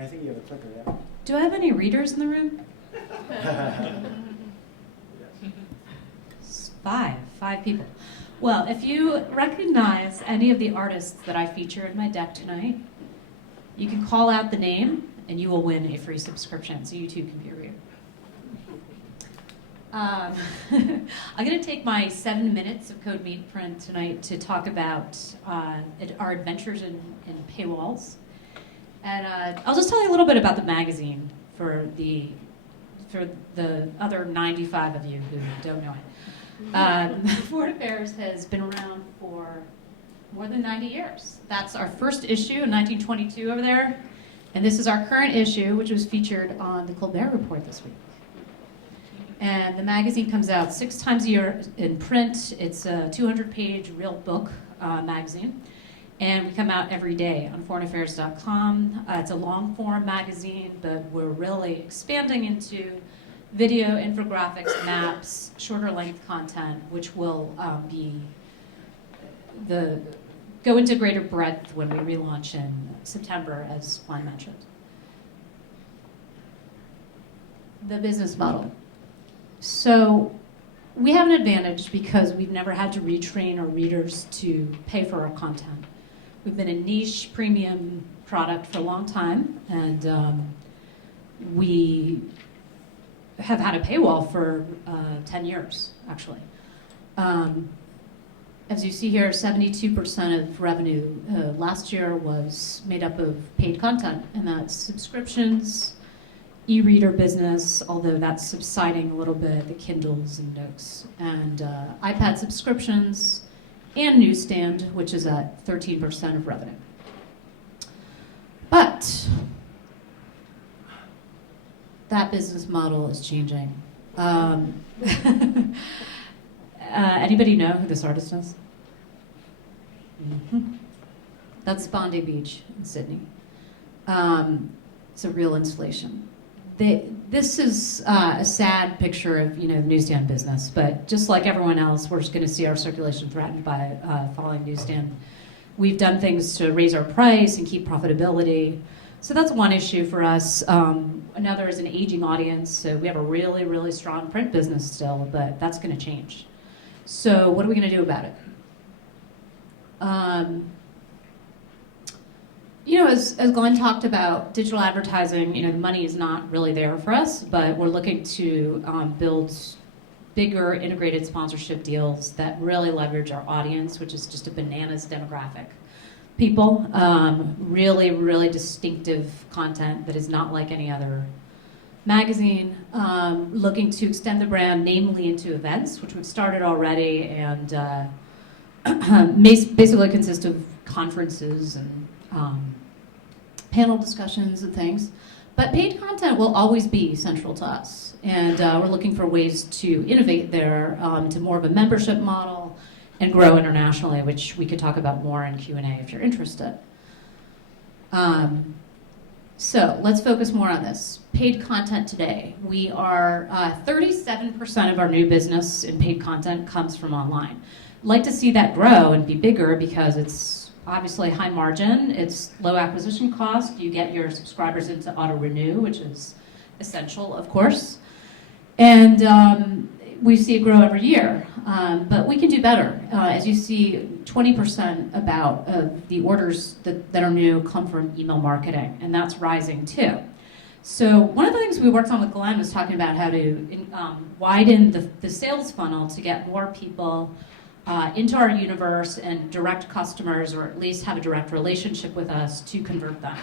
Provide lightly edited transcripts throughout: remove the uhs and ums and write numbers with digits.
I think you have a clicker, yeah. Do I have any readers in the room? Five people. Well, if you recognize any of the artists that I feature in my deck tonight, you can call out the name and you will win a free subscription, so you too can be a reader. I'm going to take my 7 minutes of Code Meet Print tonight to talk about our adventures in paywalls. And I'll just tell you a little bit about the magazine for the other 95 of you who don't know it. Foreign Affairs has been around for more than 90 years. That's our first issue in 1922 over there. And this is our current issue, which was featured on the Colbert Report this week. And the magazine comes out 6 times a year in print. It's a 200-page real book magazine. And we come out every day on foreignaffairs.com. It's a long-form magazine, but we're really expanding into video, infographics, maps, shorter length content, which will go into greater breadth when we relaunch in September, as Glenn mentioned. The business model. So we have an advantage because we've never had to retrain our readers to pay for our content. We've been a niche premium product for a long time, and we have had a paywall for 10 years, actually. As you see here, 72% of revenue last year was made up of paid content, and that's subscriptions, e-reader business, although that's subsiding a little bit, the Kindles and Nooks, and iPad subscriptions, and Newsstand, which is at 13% of revenue. But that business model is changing. Anybody know who this artist is? Mm-hmm. That's Bondi Beach in Sydney. It's a real installation. This is a sad picture of the newsstand business, but just like everyone else, we're just going to see our circulation threatened by falling newsstand. We've done things to raise our price and keep profitability. So that's one issue for us. Another is an aging audience. So we have a really, really strong print business still, but that's going to change. So what are we going to do about it? As Glenn talked about, digital advertising, the money is not really there for us, but we're looking to build bigger integrated sponsorship deals that really leverage our audience, which is just a bananas demographic. People, really, really distinctive content that is not like any other magazine, looking to extend the brand, namely into events, which we've started already, and basically consist of conferences and panel discussions and things. But paid content will always be central to us, and we're looking for ways to innovate there to more of a membership model and grow internationally, which we could talk about more in Q&A if you're interested. So let's focus more on this. Paid content today. We are 37% of our new business in paid content comes from online. I'd like to see that grow and be bigger because it's obviously high margin, it's low acquisition cost, you get your subscribers into auto-renew, which is essential, of course. And we see it grow every year, but we can do better. As you see, 20% about of the orders that are new come from email marketing, and that's rising too. So one of the things we worked on with Glenn was talking about how to widen the sales funnel to get more people into our universe and direct customers, or at least have a direct relationship with us to convert them.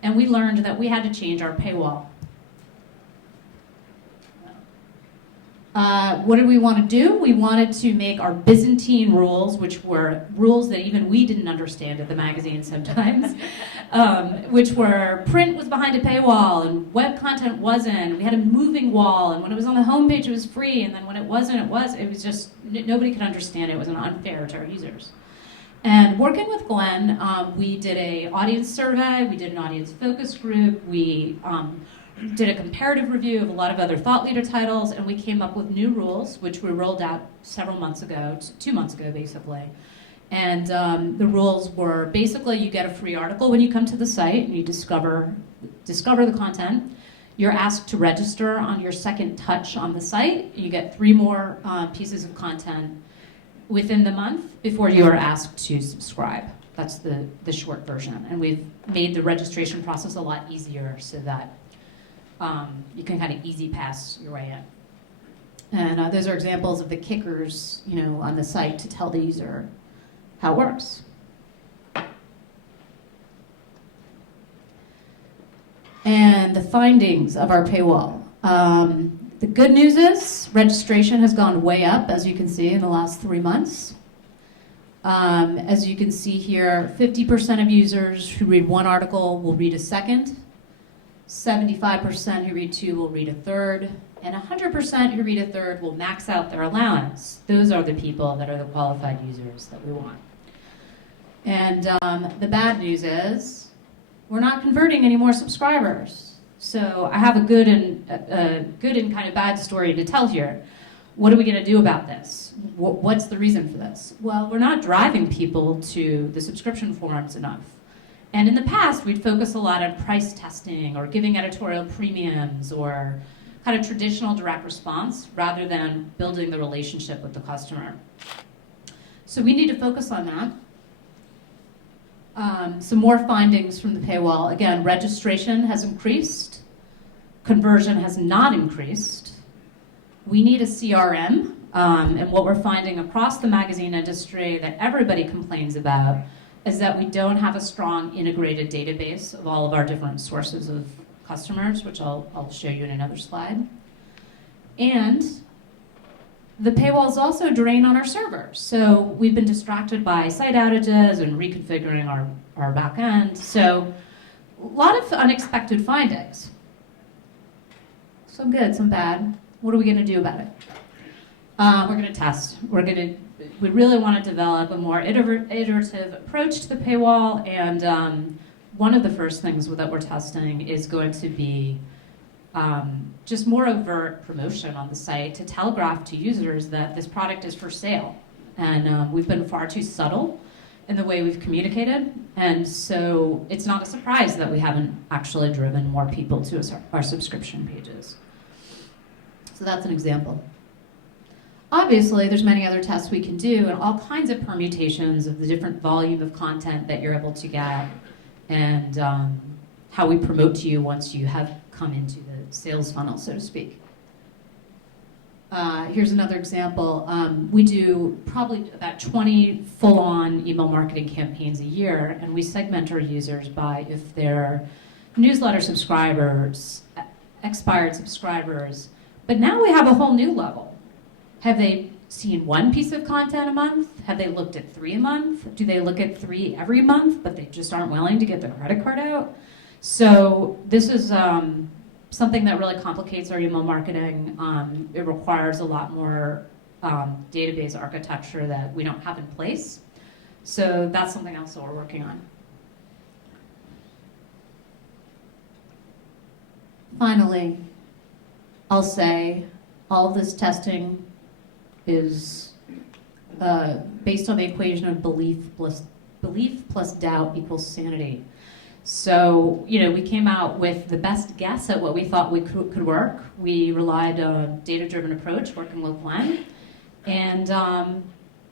And we learned that we had to change our paywall. What did we want to do? We wanted to make our Byzantine rules, which were rules that even we didn't understand at the magazine sometimes, which were print was behind a paywall and web content wasn't. We had a moving wall, and when it was on the homepage it was free, and then when it wasn't, it was just, nobody could understand it. It was unfair to our users. And working with Glenn, we did an audience survey, we did an audience focus group, we did a comparative review of a lot of other thought leader titles, and we came up with new rules, which we rolled out several months ago, 2 months ago basically. And the rules were basically you get a free article when you come to the site and you discover discover the content. You're asked to register on your second touch on the site. You get 3 more pieces of content within the month before you are asked to subscribe. That's the short version. And we've made the registration process a lot easier so that you can kind of easy pass your way in. And those are examples of the kickers, on the site to tell the user how it works. And the findings of our paywall. The good news is registration has gone way up, as you can see, in the last 3 months. As you can see here, 50% of users who read 1 article will read a second, 75% who read 2 will read a third, and 100% who read a third will max out their allowance. Those are the people that are the qualified users that we want. And the bad news is we're not converting any more subscribers. So I have a good and kind of bad story to tell here. What are we going to do about this? What's the reason for this? Well, we're not driving people to the subscription forums enough. And in the past, we'd focus a lot on price testing or giving editorial premiums or kind of traditional direct response rather than building the relationship with the customer. So we need to focus on that. Some more findings from the paywall. Again, registration has increased. Conversion has not increased. We need a CRM, and what we're finding across the magazine industry that everybody complains about is that we don't have a strong integrated database of all of our different sources of customers, which I'll show you in another slide. And the paywalls also drain on our servers. So we've been distracted by site outages and reconfiguring our back end. So a lot of unexpected findings. Some good, some bad. What are we going to do about it? We're going to test. We really want to develop a more iterative approach to the paywall. And one of the first things that we're testing is going to be just more overt promotion on the site to telegraph to users that this product is for sale. And we've been far too subtle in the way we've communicated. And so it's not a surprise that we haven't actually driven more people to our subscription pages. So that's an example. Obviously, there's many other tests we can do and all kinds of permutations of the different volume of content that you're able to get and how we promote to you once you have come into the sales funnel, so to speak. Here's another example. We do probably about 20 full-on email marketing campaigns a year, and we segment our users by if they're newsletter subscribers, expired subscribers. But now we have a whole new level. Have they seen 1 piece of content a month? Have they looked at 3 a month? Do they look at 3 every month, but they just aren't willing to get their credit card out? So this is something that really complicates our email marketing. It requires a lot more database architecture that we don't have in place. So that's something else that we're working on. Finally, I'll say all of this testing is based on the equation of belief plus doubt equals sanity. So, we came out with the best guess at what we thought could work. We relied on a data-driven approach, working with Lynda. And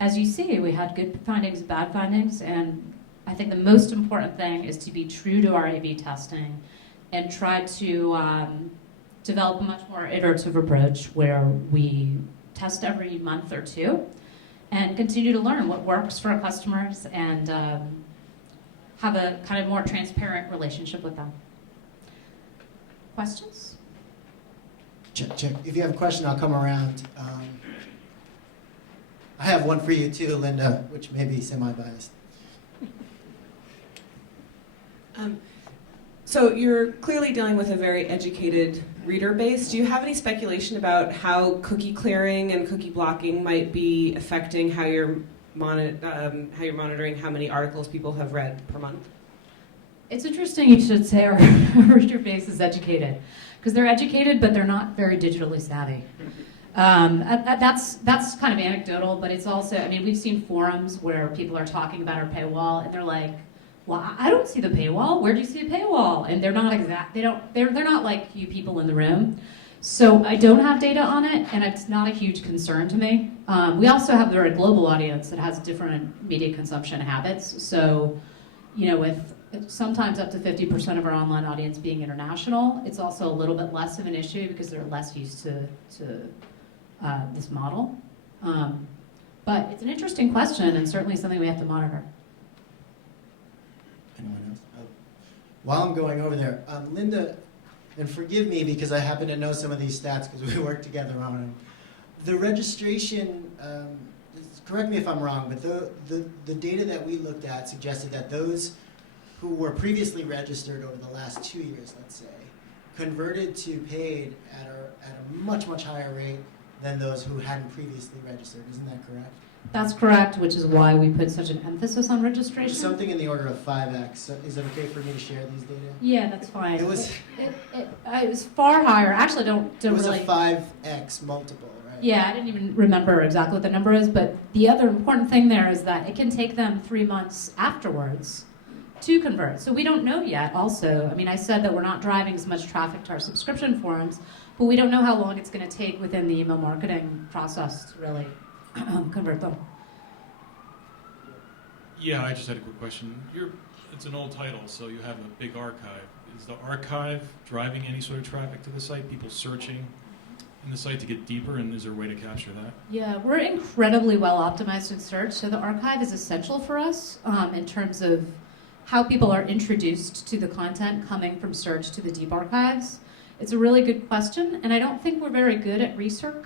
as you see, we had good findings, bad findings, and I think the most important thing is to be true to our A/B testing and try to develop a much more iterative approach where we test every month or 2 and continue to learn what works for our customers and have a kind of more transparent relationship with them. Questions? Check. If you have a question, I'll come around. I have one for you too, Lynda, which may be semi-biased. So you're clearly dealing with a very educated reader base. Do you have any speculation about how cookie clearing and cookie blocking might be affecting how you're monitoring how many articles people have read per month? It's interesting you should say our reader base is educated, because they're educated, but they're not very digitally savvy. That's kind of anecdotal, but it's also, we've seen forums where people are talking about our paywall, and they're like, well, I don't see the paywall. Where do you see the paywall? And they're not exact. They're not like you people in the room. So I don't have data on it, and it's not a huge concern to me. We also have a very global audience that has different media consumption habits. So, with sometimes up to 50% of our online audience being international, it's also a little bit less of an issue because they're less used to this model. But it's an interesting question and certainly something we have to monitor. Anyone else? Oh. While I'm going over there, Lynda, and forgive me because I happen to know some of these stats because we work together on them. The registration, correct me if I'm wrong, but the data that we looked at suggested that those who were previously registered over the last 2 years, let's say, converted to paid at a much, much higher rate than those who hadn't previously registered. Isn't that correct? That's correct, which is why we put such an emphasis on registration. Something in the order of 5x. So is it okay for me to share these data? Yeah, that's fine. It was It was far higher. Actually, don't it was really. a 5x multiple, right? Yeah, I didn't even remember exactly what the number is, but the other important thing there is that it can take them 3 months afterwards to convert. So we don't know yet also. I mean, I said that we're not driving as much traffic to our subscription forums, but we don't know how long it's going to take within the email marketing process to really convert them. Yeah, I just had a quick question. It's an old title, so you have a big archive. Is the archive driving any sort of traffic to the site? People searching in the site to get deeper, and is there a way to capture that? Yeah, we're incredibly well optimized in search, so the archive is essential for us in terms of how people are introduced to the content coming from search to the deep archives. It's a really good question, and I don't think we're very good at research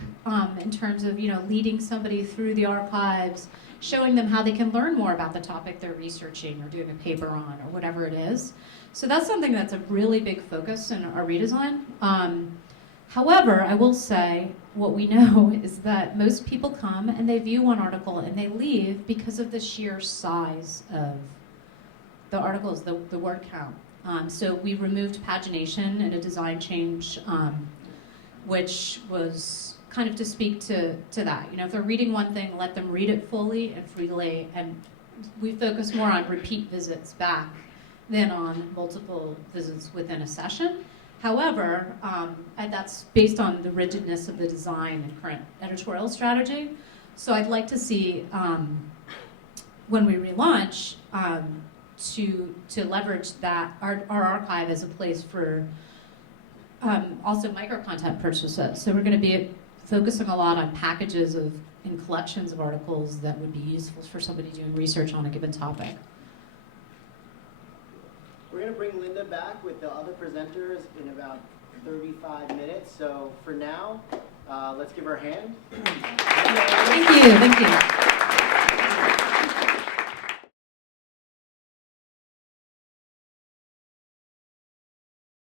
in terms of leading somebody through the archives, showing them how they can learn more about the topic they're researching or doing a paper on or whatever it is. So that's something that's a really big focus in our redesign. However, I will say what we know is that most people come and they view one article and they leave because of the sheer size of the articles, the word count. So we removed pagination and a design change, which was kind of to speak to that. If they're reading one thing, let them read it fully and freely, and we focus more on repeat visits back than on multiple visits within a session. However, and that's based on the rigidness of the design and current editorial strategy. So I'd like to see, when we relaunch, to leverage that our archive as a place for also micro content purchases. So we're going to be focusing a lot on packages and collections of articles that would be useful for somebody doing research on a given topic. We're going to bring Lynda back with the other presenters in about 35 minutes. So for now, let's give her a hand. Thank you.